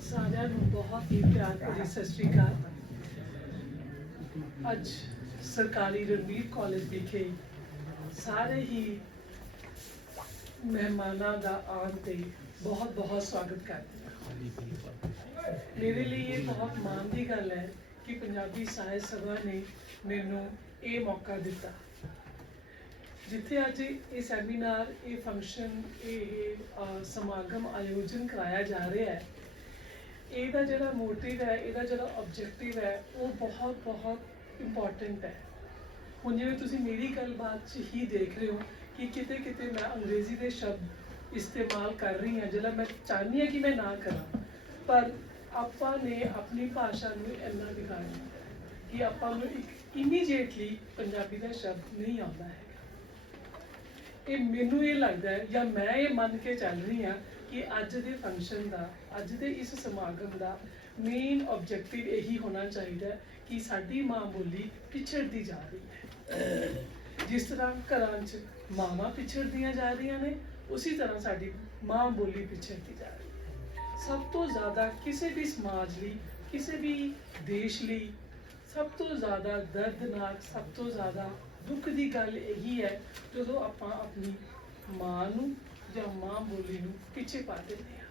ਸਾਰਿਆਂ ਨੂੰ ਬਹੁਤ ਹੀ ਪਿਆਰ ਭਰੀ ਸਤਿ ਸ਼੍ਰੀ ਅਕਾਲ। ਅੱਜ ਸਰਕਾਰੀ ਰਣਵੀਰ ਕਾਲਜ ਵਿਖੇ ਸਾਰੇ ਹੀ ਮਹਿਮਾਨਾਂ ਦਾ ਆਉਣ ਤੇ ਬਹੁਤ ਬਹੁਤ ਸਵਾਗਤ ਕਰਦੇ ਹਾਂ। ਮੇਰੇ ਲਈ ਇਹ ਬਹੁਤ ਮਾਣ ਦੀ ਗੱਲ ਹੈ ਕਿ ਪੰਜਾਬੀ ਸਾਹਿਤ ਸਭਾ ਨੇ ਮੈਨੂੰ ਇਹ ਮੌਕਾ ਦਿੱਤਾ। ਜਿੱਥੇ ਅੱਜ ਇਹ ਸੈਮੀਨਾਰ, ਇਹ ਫੰਕਸ਼ਨ ਇਹ ਸਮਾਗਮ ਆਯੋਜਨ ਕਰਾਇਆ ਜਾ ਰਿਹਾ ਹੈ, ਇਹਦਾ ਜਿਹੜਾ ਮੋਟਿਵ ਹੈ, ਇਹਦਾ ਜਿਹੜਾ ਆਬਜੈਕਟਿਵ ਹੈ, ਉਹ ਬਹੁਤ ਬਹੁਤ ਇੰਪੋਰਟੈਂਟ ਹੈ। ਹੁਣ ਜਿਵੇਂ ਤੁਸੀਂ ਮੇਰੀ ਗੱਲਬਾਤ 'ਚ ਹੀ ਦੇਖ ਰਹੇ ਹੋ ਕਿ ਕਿਤੇ ਕਿਤੇ ਮੈਂ ਅੰਗਰੇਜ਼ੀ ਦੇ ਸ਼ਬਦ ਇਸਤੇਮਾਲ ਕਰ ਰਹੀ ਹਾਂ, ਜਿਹੜਾ ਮੈਂ ਚਾਹੁੰਦੀ ਹਾਂ ਕਿ ਮੈਂ ਨਾ ਕਰਾਂ, ਪਰ ਆਪਾਂ ਨੇ ਆਪਣੀ ਭਾਸ਼ਾ ਨੂੰ ਇੰਨਾ ਵਿਗਾੜਿਆ ਕਿ ਆਪਾਂ ਨੂੰ ਇੱਕ ਇਮੀਡੀਏਟਲੀ ਪੰਜਾਬੀ ਦਾ ਸ਼ਬਦ ਨਹੀਂ ਆਉਂਦਾ ਹੈ। ਇਹ ਮੈਨੂੰ ਇਹ ਲੱਗਦਾ ਹੈ, ਜਾਂ ਮੈਂ ਇਹ ਮੰਨ ਕੇ ਚੱਲ ਰਹੀ ਹਾਂ ਕਿ ਅੱਜ ਦੇ ਫੰਕਸ਼ਨ ਦਾ, ਅੱਜ ਦੇ ਇਸ ਸਮਾਗਮ ਦਾ ਮੇਨ ਆਬਜੈਕਟਿਵ ਇਹੀ ਹੋਣਾ ਚਾਹੀਦਾ ਹੈ ਕਿ ਸਾਡੀ ਮਾਂ ਬੋਲੀ ਪਿਛੜਦੀ ਜਾ ਰਹੀ ਹੈ। ਜਿਸ ਤਰ੍ਹਾਂ ਘਰਾਂ 'ਚ ਮਾਵਾਂ ਪਿਛੜਦੀਆਂ ਜਾ ਰਹੀਆਂ ਨੇ, ਉਸੇ ਤਰ੍ਹਾਂ ਸਾਡੀ ਮਾਂ ਬੋਲੀ ਪਿਛੜਦੀ ਜਾ ਰਹੀ ਹੈ। ਸਭ ਤੋਂ ਜ਼ਿਆਦਾ ਕਿਸੇ ਵੀ ਸਮਾਜ ਲਈ, ਕਿਸੇ ਵੀ ਦੇਸ਼ ਲਈ ਸਭ ਤੋਂ ਜ਼ਿਆਦਾ ਦਰਦਨਾਕ, ਸਭ ਤੋਂ ਜ਼ਿਆਦਾ ਦੁੱਖ ਦੀ ਗੱਲ ਇਹੀ ਹੈ, ਜਦੋਂ ਆਪਾਂ ਆਪਣੀ ਮਾਂ ਨੂੰ ਜਾਂ ਮਾਂ ਬੋਲੀ ਨੂੰ ਪਿੱਛੇ ਪਾ ਦਿੰਦੇ ਹਾਂ।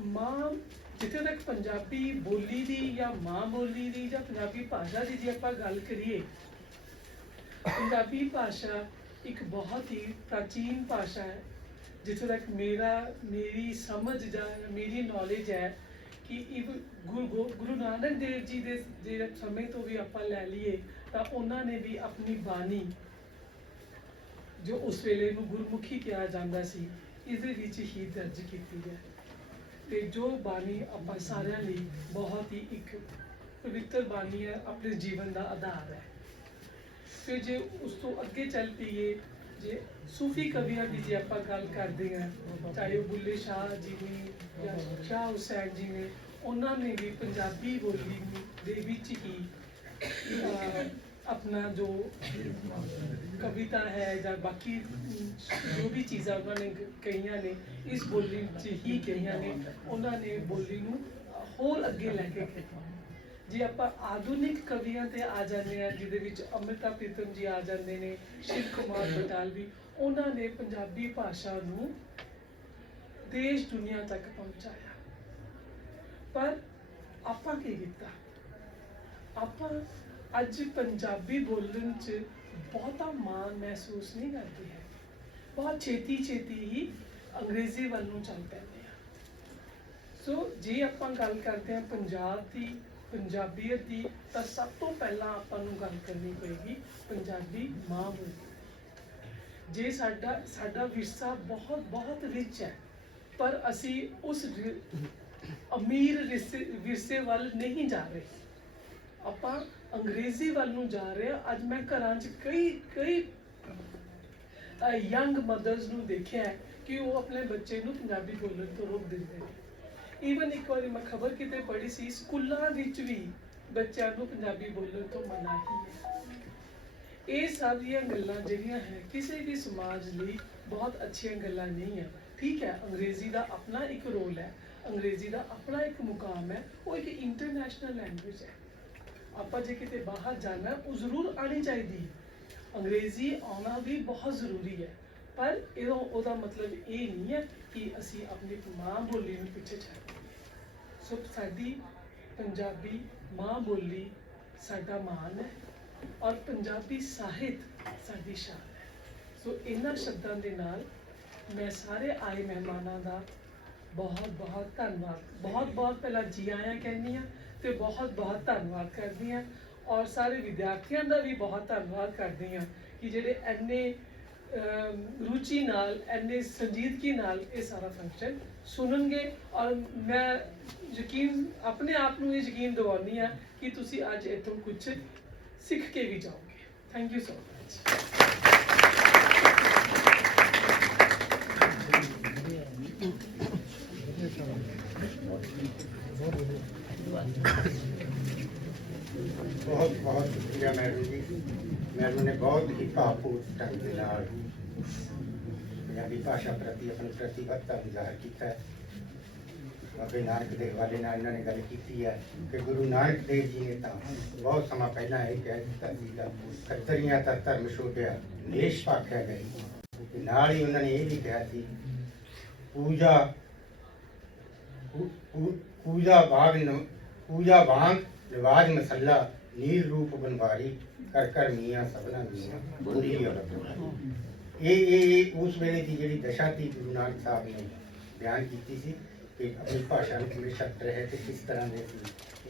ਮਾਂ, ਜਿੱਥੇ ਤੱਕ ਪੰਜਾਬੀ ਬੋਲੀ ਦੀ ਜਾਂ ਮਾਂ ਬੋਲੀ ਦੀ ਜਾਂ ਪੰਜਾਬੀ ਭਾਸ਼ਾ ਦੀ ਜੇ ਆਪਾਂ ਗੱਲ ਕਰੀਏ, ਪੰਜਾਬੀ ਭਾਸ਼ਾ ਇੱਕ ਬਹੁਤ ਹੀ ਪ੍ਰਾਚੀਨ ਭਾਸ਼ਾ ਹੈ, ਜਿੱਥੇ ਤੱਕ ਮੇਰਾ, ਮੇਰੀ ਸਮਝ ਜਾਂ ਮੇਰੀ ਨੌਲੇਜ ਹੈ ਕਿ ਇਹ ਗੁਰੂ ਗੋ- ਗੁਰੂ ਨਾਨਕ ਦੇਵ ਜੀ ਦੇ ਜਿਹੜੇ ਸਮੇਂ ਤੋਂ ਵੀ ਆਪਾਂ ਲੈ ਲਈਏ ਤਾਂ ਉਹਨਾਂ ਨੇ ਵੀ ਆਪਣੀ ਬਾਣੀ ਜੋ ਉਸ ਵੇਲੇ ਨੂੰ ਗੁਰਮੁਖੀ ਕਿਹਾ ਜਾਂਦਾ ਸੀ, ਇਹਦੇ ਵਿੱਚ ਹੀ ਦਰਜ ਕੀਤੀ ਹੈ। ਤੇ ਜੋ ਬਾਣੀ ਆਪਾਂ ਸਾਰਿਆਂ ਲਈ ਬਹੁਤ ਹੀ ਇੱਕ ਪਵਿੱਤਰ ਬਾਣੀ ਹੈ, ਆਪਣੇ ਜੀਵਨ ਦਾ ਆਧਾਰ ਹੈ। ਫਿਰ ਜੇ ਉਸ ਤੋਂ ਅੱਗੇ ਚੱਲ ਪਈਏ, ਜੇ ਸੂਫੀ ਕਵੀਆਂ ਦੀ ਜੇ ਆਪਾਂ ਗੱਲ ਕਰਦੇ ਹਾਂ, ਚਾਹੇ ਉਹ ਬੁੱਲੇ ਸ਼ਾਹ ਜੀ ਨੇ ਜਾਂ ਸ਼ਾਹ ਹੁਸੈਨ ਜੀ ਨੇ, ਉਹਨਾਂ ਨੇ ਵੀ ਪੰਜਾਬੀ ਬੋਲੀ ਦੇ ਵਿੱਚ ਹੀ ਆਪਣਾ ਜੋ ਕਵਿਤਾ ਹੈ ਜਾਂ ਬਾਕੀ ਜੋ ਵੀ ਚੀਜ਼ਾਂ ਉਹਨਾਂ ਨੇ ਕਹੀਆਂ ਨੇ, ਇਸ ਬੋਲੀ 'ਚ ਹੀ ਕਹੀਆਂ ਨੇ, ਉਹਨਾਂ ਨੇ ਬੋਲੀ ਨੂੰ ਹੋਰ ਅੱਗੇ ਲੈ ਕੇ ਗਏ ਜੇ ਆਪਾਂ ਆਧੁਨਿਕ ਕਵੀਆਂ ਤੇ ਆ ਜਾਂਦੇ ਆ ਜਿਹਦੇ ਵਿੱਚ ਅੰਮ੍ਰਿਤਾ ਪ੍ਰੀਤਮ ਜੀ ਆ ਜਾਂਦੇ ਨੇ, ਸ਼ਿਵ ਕੁਮਾਰ ਬਟਾਲਵੀ ਉਹਨਾਂ ਨੇ ਪੰਜਾਬੀ ਭਾਸ਼ਾ ਨੂੰ ਦੇਸ਼, ਦੁਨੀਆ ਤੱਕ ਪਹੁੰਚਾਇਆ। ਪਰ ਆਪਾਂ ਕੀ ਕੀਤਾ? ਆਪਾਂ ਅੱਜ ਪੰਜਾਬੀ ਬੋਲਣ 'ਚ ਬਹੁਤਾ ਮਾਣ ਮਹਿਸੂਸ ਨਹੀਂ ਕਰਦੇ ਹੈ। ਬਹੁਤ ਛੇਤੀ ਛੇਤੀ ਹੀ ਅੰਗਰੇਜ਼ੀ ਵੱਲ ਨੂੰ ਚੱਲ ਪੈਂਦੇ ਆ। ਸੋ ਜੇ ਆਪਾਂ ਗੱਲ ਕਰਦੇ ਹਾਂ ਪੰਜਾਬ ਦੀ, ਪੰਜਾਬੀਅਤ ਦੀ, ਤਾਂ ਸਭ ਤੋਂ ਪਹਿਲਾਂ ਆਪਾਂ ਨੂੰ ਗੱਲ ਕਰਨੀ ਪਏਗੀ ਪੰਜਾਬੀ ਮਾਂ ਬੋਲੀ ਜੇ ਸਾਡਾ ਸਾਡਾ ਵਿਰਸਾ ਬਹੁਤ ਬਹੁਤ ਰਿਚ ਹੈ, ਪਰ ਅਸੀਂ ਉਸ ਅਮੀਰ ਰਿਸੇ- ਵਿਰਸੇ ਵੱਲ ਨਹੀਂ ਜਾ ਰਹੇ। ਆਪਾਂ ਅੰਗਰੇਜ਼ੀ ਵੱਲ ਨੂੰ ਜਾ ਰਿਹਾ, ਅੱਜ ਮੈਂ ਘਰਾਂ 'ਚ ਕਈ ਕਈ ਯੰਗ ਮਦਰਸ ਨੂੰ ਦੇਖਿਆ ਹੈ ਕਿ ਉਹ ਆਪਣੇ ਬੱਚੇ ਨੂੰ ਪੰਜਾਬੀ ਬੋਲਣ ਤੋਂ ਰੋਕ ਦਿੰਦੇ ਨੇ। ਈਵਨ ਇੱਕ ਵਾਰੀ ਮੈਂ ਖਬਰ ਕਿਤੇ ਪੜ੍ਹੀ ਸੀ, ਸਕੂਲਾਂ ਵਿੱਚ ਵੀ ਬੱਚਿਆਂ ਨੂੰ ਪੰਜਾਬੀ ਬੋਲਣ ਤੋਂ ਮਨਾਹੀ ਹੈ ਇਹ ਸਾਰੀਆਂ ਗੱਲਾਂ ਜਿਹੜੀਆਂ ਹੈ, ਕਿਸੇ ਵੀ ਸਮਾਜ ਲਈ ਬਹੁਤ ਅੱਛੀਆਂ ਗੱਲਾਂ ਨਹੀਂ ਹੈ। ਠੀਕ ਹੈ, ਅੰਗਰੇਜ਼ੀ ਦਾ ਆਪਣਾ ਇੱਕ ਰੋਲ ਹੈ, ਅੰਗਰੇਜ਼ੀ ਦਾ ਆਪਣਾ ਇੱਕ ਮੁਕਾਮ ਹੈ, ਉਹ ਇੱਕ ਇੰਟਰਨੈਸ਼ਨਲ ਲੈਂਗੁਏਜ ਹੈ। ਆਪਾਂ ਜੇ ਕਿਤੇ ਬਾਹਰ ਜਾਣਾ, ਉਹ ਜ਼ਰੂਰ ਆਣੀ ਚਾਹੀਦੀ ਹੈ। ਅੰਗਰੇਜ਼ੀ ਆਉਣਾ ਵੀ ਬਹੁਤ ਜ਼ਰੂਰੀ ਹੈ। ਪਰ ਇਹਦਾ ਉਹਦਾ ਮਤਲਬ ਇਹ ਨਹੀਂ ਹੈ ਕਿ ਅਸੀਂ ਆਪਣੀ ਮਾਂ ਬੋਲੀ ਨੂੰ ਪਿੱਛੇ ਛੱਡ ਸੋ ਸਾਡੀ ਪੰਜਾਬੀ ਮਾਂ ਬੋਲੀ ਸਾਡਾ ਮਾਣ ਹੈ ਔਰ ਪੰਜਾਬੀ ਸਾਹਿਤ ਸਾਡੀ ਸ਼ਾਨ ਹੈ। ਸੋ ਇਹਨਾਂ ਸ਼ਬਦਾਂ ਦੇ ਨਾਲ ਮੈਂ ਸਾਰੇ ਆਏ ਮਹਿਮਾਨਾਂ ਦਾ ਬਹੁਤ ਬਹੁਤ ਧੰਨਵਾਦ। ਬਹੁਤ ਬਹੁਤ ਪਹਿਲਾਂ ਜੀ ਆਇਆਂ ਕਹਿੰਦੀ ਹਾਂ। ਤੇ ਬਹੁਤ ਬਹੁਤ ਧੰਨਵਾਦ ਕਰਦੀ ਹਾਂ। ਔਰ ਸਾਰੇ ਵਿਦਿਆਰਥੀਆਂ ਦਾ ਵੀ ਬਹੁਤ ਧੰਨਵਾਦ ਕਰਦੀ ਹਾਂ ਕਿ ਜਿਹੜੇ ਐਨੇ ਰੁਚੀ ਨਾਲ ਐਨੇ ਸੰਜੀਦਗੀ ਨਾਲ ਇਹ ਸਾਰਾ ਫੰਕਸ਼ਨ ਸੁਣਨਗੇ। ਔਰ ਮੈਂ ਯਕੀਨ, ਆਪਣੇ ਆਪ ਨੂੰ ਇਹ ਯਕੀਨ ਦਿਵਾਉਂਦੀ ਹਾਂ ਕਿ ਤੁਸੀਂ ਅੱਜ ਇੱਥੋਂ ਕੁਝ ਸਿੱਖ ਕੇ ਵੀ ਜਾਓਗੇ। ਥੈਂਕ ਯੂ ਸੋ ਮਚ ਬਹੁਤ ਬਹੁਤ ਸ਼ੁਕਰੀਆ ਮੈਡਮ ਜੀ ਮੈਡਮ ਨੇ ਬਹੁਤ ਹੀ ਭਾਵਪੂਰਤ ਢੰਗ ਦੇ ਨਾਲ ਪੰਜਾਬੀ ਭਾਸ਼ਾ ਪ੍ਰਤੀ ਆਪਣੀ ਪ੍ਰਤੀਬੱਧਤਾ ਦਾ ਜ਼ਾਹਰ ਕੀਤਾ ਹੈ ਬਾਬੇ ਨਾਨਕ ਦੇ ਹਵਾਲੇ ਨਾਲ ਇਹਨਾਂ ਨੇ ਗੱਲ ਕੀਤੀ ਹੈ ਕਿ ਗੁਰੂ ਨਾਨਕ ਦੇਵ ਜੀ ਨੇ ਤਾਂ ਬਹੁਤ ਸਮਾਂ ਪਹਿਲਾਂ ਇਹ ਕਹਿ ਦਿੱਤਾ ਸੀਗਾ ਖੱਤਰੀਆਂ ਤਾਂ ਧਰਮ ਛੋਟਿਆ ਦੇਸ਼ ਭਾਖਿਆ ਗਈ ਤੇ ਨਾਲ ਹੀ ਉਹਨਾਂ ਨੇ ਇਹ ਵੀ ਕਿਹਾ ਸੀ ਪੂਜਾ ਪੂ- ਪੂ- ਪੂਜਾ ਬਾਗ ਨ ਪੂਜਾ ਵਾਂਗ ਰਿਵਾਜ ਮਸੱਲਾ ਨੀਰ ਰੂਪ ਬਨਵਾਰੀ ਕਰ ਕਰ ਮੀਆਂ ਸਭਨਾ ਮੀਆਂ ਬੁਰੀ ਔਰਤ ਇਹ ਇਹ ਉਸ ਵੇਲੇ ਦੀ ਜਿਹੜੀ ਦਸ਼ਾ ਤੀ ਗੁਰੂ ਨਾਨਕ ਸਾਹਿਬ ਨੇ ਬਿਆਨ ਕੀਤੀ ਸੀ ਕਿ ਆਪਣੀ ਭਾਸ਼ਾ ਨੂੰ ਕਿਵੇਂ ਛੱਡ ਰਹੇ ਤੇ ਕਿਸ ਤਰ੍ਹਾਂ ਦੇ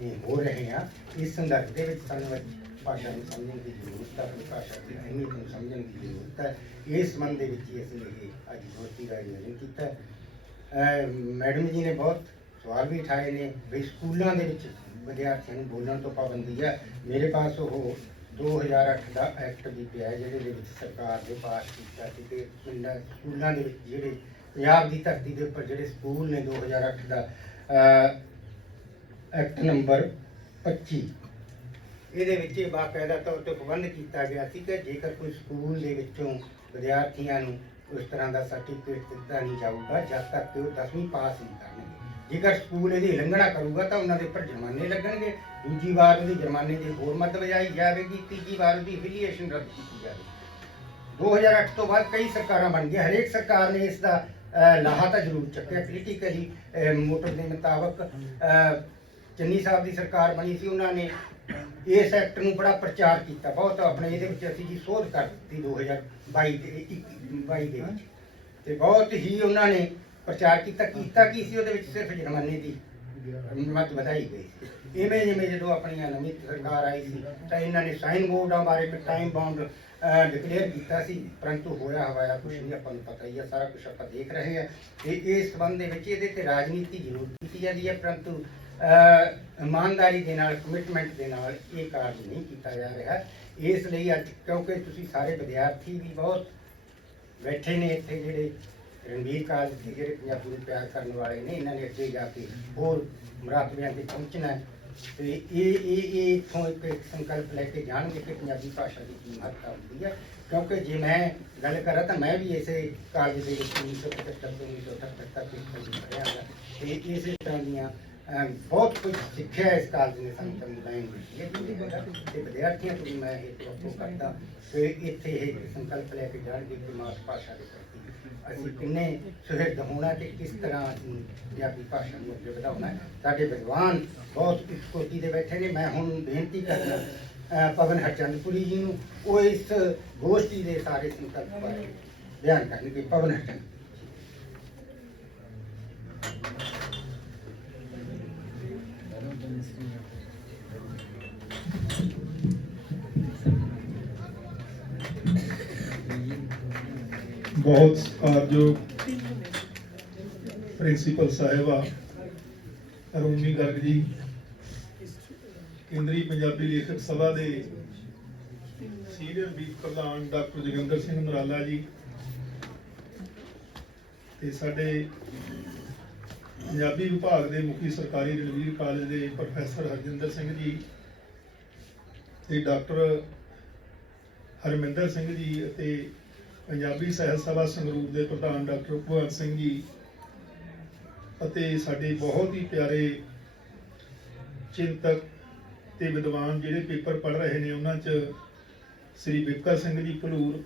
ਇਹ ਹੋ ਰਹੇ ਆ ਇਸ ਸੰਦਰਭ ਦੇ ਵਿੱਚ ਸਾਨੂੰ ਭਾਸ਼ਾ ਨੂੰ ਸਮਝਣ ਦੀ ਜ਼ਰੂਰਤ ਹੈ, ਆਪਣੀ ਭਾਸ਼ਾ ਦੀ ਅਹਿਮੀਅਤ ਨੂੰ ਸਮਝਣ ਦੀ ਜ਼ਰੂਰਤ ਹੈ। ਇਸ ਸੰਬੰਧ ਦੇ ਵਿੱਚ ਹੀ ਅਸੀਂ ਇਹ ਅੱਜ ਦੋਸਤੀ ਦਾ ਆਯੋਜਨ ਕੀਤਾ ਮੈਡਮ ਜੀ ਨੇ ਬਹੁਤ ਸਵਾਲ ਵੀ ਉਠਾਏ ਨੇ, ਵੀ ਸਕੂਲਾਂ ਦੇ ਵਿੱਚ ਵਿਦਿਆਰਥੀਆਂ ਨੂੰ ਬੋਲਣ ਤੋਂ ਪਾਬੰਦੀ ਹੈ। ਮੇਰੇ ਪਾਸ ਉਹ 2008 ਦਾ ਐਕਟ ਵੀ ਪਿਆ ਹੈ, ਜਿਹਦੇ ਦੇ ਵਿੱਚ ਸਰਕਾਰ ਨੇ ਪਾਸ ਕੀਤਾ ਸੀ ਕਿ ਪਿੰਡਾਂ, ਸਕੂਲਾਂ ਦੇ ਵਿੱਚ ਜਿਹੜੇ ਪੰਜਾਬ ਦੀ ਧਰਤੀ ਦੇ ਉੱਪਰ ਜਿਹੜੇ ਸਕੂਲ ਨੇ 2008 ਦਾ ਐਕਟ ਨੰਬਰ 25 ਇਹਦੇ ਵਿੱਚ ਇਹ ਬਾਕਾਇਦਾ ਤੌਰ ਤੇ ਪ੍ਰਬੰਧ ਕੀਤਾ ਗਿਆ ਸੀ ਕਿ ਜੇਕਰ ਕੋਈ ਸਕੂਲ ਦੇ ਵਿੱਚੋਂ ਵਿਦਿਆਰਥੀਆਂ ਨੂੰ ਉਸ ਤਰ੍ਹਾਂ ਦਾ ਸਰਟੀਫਿਕੇਟ ਦਿੱਤਾ ਨਹੀਂ ਜਾਊਗਾ, ਜਦ ਤੱਕ ਕਿ ਉਹ 10ਵੀਂ ਪਾਸ ਨਹੀਂ ਕਰਨਗੇ। ਜੇਕਰ ਸਕੂਲ ਇਹਦੀ ਉਲੰਘਣਾ ਕਰੂਗਾ ਤਾਂ ਉਹਨਾਂ ਦੇ ਉੱਪਰ ਜੁਰਮਾਨੇ ਲੱਗਣਗੇ। ਦੂਜੀ ਵਾਰ ਉਹਦੀ ਜੁਰਮਾਨੇ ਦੀ ਹੋਰ ਮੱਦ ਵਜਾਈ ਜਾਵੇਗੀ, ਤੀਜੀ ਵਾਰ ਉਹਦੀ ਐਫੀਲੀਏਸ਼ਨ ਰੱਦ ਕੀਤੀ ਜਾਵੇਗੀ। 2008 ਤੋਂ ਬਾਅਦ ਕਈ ਸਰਕਾਰਾਂ ਬਣ ਗਈਆਂ। ਹਰੇਕ ਸਰਕਾਰ ਨੇ ਇਸ ਦਾ ਲਾਹਾ ਤਾਂ ਜ਼ਰੂਰ ਚੱਕਿਆ। ਪੋਲੀਟੀਕਲੀ ਮੋਟਰ ਦੇ ਮੁਤਾਬਕ ਚੰਨੀ ਸਾਹਿਬ ਦੀ ਸਰਕਾਰ ਬਣੀ ਸੀ, ਉਹਨਾਂ ਨੇ ਇਸ ਐਕਟ ਨੂੰ ਬੜਾ ਪ੍ਰਚਾਰ ਕੀਤਾ। ਬਹੁਤ ਆਪਣੇ ਇਹਦੇ ਵਿੱਚ ਅਸੀਂ ਜੀ ਸੋਧ ਕਰ ਦਿੱਤੀ 2022 ਦੇ 22 ਦੇ ਵਿੱਚ। ਤੇ ਬਹੁਤ ਹੀ ਉਹਨਾਂ ਨੇ ਪ੍ਰਚਾਰ ਕੀਤਾ ਕੀਤਾ ਕੀ ਸੀ? ਉਹਦੇ ਵਿੱਚ ਸਿਰਫ ਜੁਰਮਾਨੇ ਦੀ ਮਤ ਵਧਾਈ ਗਈ ਸੀ। ਇਵੇਂ ਜਿਵੇਂ ਜਦੋਂ ਆਪਣੀ ਨਵੀਂ ਸਰਕਾਰ ਆਈ ਸੀ, ਤਾਂ ਇਹਨਾਂ ਨੇ ਸਾਈਨ ਬੋਰਡਾਂ ਬਾਰੇ ਇੱਕ ਟਾਈਮ ਬਾਉਂਡ ਡਿਕਲੇਅਰ ਕੀਤਾ ਸੀ। ਪਰੰਤੂ ਹੋਇਆ ਹਵਾਇਆ ਕੁਝ ਨਹੀਂ, ਆਪਾਂ ਨੂੰ ਪਤਾ ਹੀ ਹੈ ਸਾਰਾ ਕੁਝ ਆਪਾਂ ਦੇਖ ਰਹੇ ਹਾਂ ਇਹ ਇਸ ਸੰਬੰਧ ਦੇ ਵਿੱਚ ਇਹਦੇ ਤੇ ਰਾਜਨੀਤੀ ਜ਼ਰੂਰ ਕੀਤੀ ਜਾਂਦੀ ਹੈ ਪਰੰਤੂ ਇਮਾਨਦਾਰੀ ਦੇ ਨਾਲ ਕਮਿਟਮੈਂਟ ਦੇ ਨਾਲ ਇਹ ਕਾਰਜ ਨਹੀਂ ਕੀਤਾ ਜਾ ਰਿਹਾ। ਇਸ ਲਈ ਅੱਜ ਕਿਉਂਕਿ ਤੁਸੀਂ ਸਾਰੇ ਵਿਦਿਆਰਥੀ ਵੀ ਬਹੁਤ ਬੈਠੇ ਨੇ ਇੱਥੇ ਜਿਹੜੇ ਰਣਵੀਰ ਕਾਲਜ ਦੇ ਜਿਹੜੇ ਪੰਜਾਬੀ ਨੂੰ ਪਿਆਰ ਕਰਨ ਵਾਲੇ ਨੇ, ਇਹਨਾਂ ਨੇ ਅੱਗੇ ਜਾ ਕੇ ਹੋਰ ਮੁਰਾਤਬਿਆਂ ਤੇ ਪਹੁੰਚਣਾ ਹੈ। ਤੇ ਇਹ ਇਹ ਇਹ ਇੱਥੋਂ ਇੱਕ ਸੰਕਲਪ ਲੈ ਕੇ ਜਾਣਗੇ ਕਿ ਪੰਜਾਬੀ ਭਾਸ਼ਾ ਦੀ ਕੀ ਮਹੱਤਤਾ ਹੁੰਦੀ ਹੈ। ਕਿਉਂਕਿ ਜੇ ਮੈਂ ਗੱਲ ਕਰਾਂ ਤਾਂ ਮੈਂ ਵੀ ਇਸੇ ਕਾਲਜ ਦੇ ਵਿੱਚ 1975 ਤੋਂ 1978 ਤੱਕ ਇਸ ਤੋਂ ਪੜ੍ਹਿਆ ਹਾਂ ਤੇ ਇਸੇ ਤਰ੍ਹਾਂ ਦੀਆਂ ਬਹੁਤ ਕੁਝ ਸਿੱਖਿਆ ਇਸ ਕਾਲਜ ਨੇ ਸਾਨੂੰ ਸਮੁਦਾਇ ਹੈ। ਜਿਹਦੇ ਹੈਗਾ ਤੇ ਵਿਦਿਆਰਥੀਆਂ ਤੋਂ ਵੀ ਮੈਂ ਇਹ ਤੋਂ ਕਰਦਾ। ਕਿ ਇੱਥੇ ਇਹ ਸੰਕਲਪ ਲੈ ਕੇ ਜਾਣਗੇ ਕਿ ਮਾਤ ਭਾਸ਼ਾ ਦੇ ਅਸੀਂ ਕਿੰਨੇ ਸੁਹਿਰਦ ਹੋਣਾ ਤੇ ਕਿਸ ਤਰ੍ਹਾਂ ਅਸੀਂ ਪੰਜਾਬੀ ਭਾਸ਼ਾ ਨੂੰ ਅੱਗੇ ਵਧਾਉਣਾ ਹੈ। ਸਾਡੇ ਵਿਦਵਾਨ ਬਹੁਤ ਇਸ ਕੋਟੀ ਦੇ ਬੈਠੇ ਨੇ। ਮੈਂ ਹੁਣ ਬੇਨਤੀ ਕਰਦਾ, ਅਹ, ਪਵਨ ਹਰਚੰਦਪੁਰੀ ਜੀ ਨੂੰ ਉਹ ਇਸ ਗੋਸ਼ਟੀ ਦੇ ਸਾਰੇ ਸੰਕਲਪ ਬਾਰੇ ਬਿਆਨ ਕਰਨਗੇ। ਪਵਨ ਹਰਚੰਦ ਬਹੁਤ ਸਤਿਕਾਰਯੋਗ ਪ੍ਰਿੰਸੀਪਲ ਸਾਹਿਬਾ ਰੂਮੀ ਗਰਗ ਜੀ, ਕੇਂਦਰੀ ਪੰਜਾਬੀ ਲੇਖਕ ਸਭਾ ਦੇ ਸੀਨੀਅਰ ਵੀਪ ਪ੍ਰਧਾਨ ਡਾਕਟਰ ਜੋਗਿੰਦਰ ਸਿੰਘ ਨਰਾਲਾ ਜੀ ਤੇ ਸਾਡੇ ਪੰਜਾਬੀ ਵਿਭਾਗ ਦੇ ਮੁਖੀ ਸਰਕਾਰੀ ਰਣਵੀਰ ਕਾਲਜ ਦੇ ਪ੍ਰੋਫੈਸਰ ਹਰਜਿੰਦਰ ਸਿੰਘ ਜੀ ਤੇ ਡਾਕਟਰ ਹਰਮਿੰਦਰ ਸਿੰਘ ਜੀ ਅਤੇ ਪੰਜਾਬੀ ਸਾਹਿਤ ਸਭਾ ਸੰਗਰੂਰ ਦੇ ਪ੍ਰਧਾਨ ਡਾਕਟਰ ਭਗਵੰਤ ਸਿੰਘ ਜੀ ਅਤੇ ਸਾਡੇ ਬਹੁਤ ਹੀ ਪਿਆਰੇ ਚਿੰਤਕ ਤੇ ਵਿਦਵਾਨ ਜਿਹੜੇ ਪੇਪਰ ਪੜ੍ਹ ਰਹੇ ਨੇ, ਉਹਨਾਂ 'ਚ ਸ੍ਰੀ ਬਿੱਕਰ ਸਿੰਘ ਜੀ ਭਲੂਰ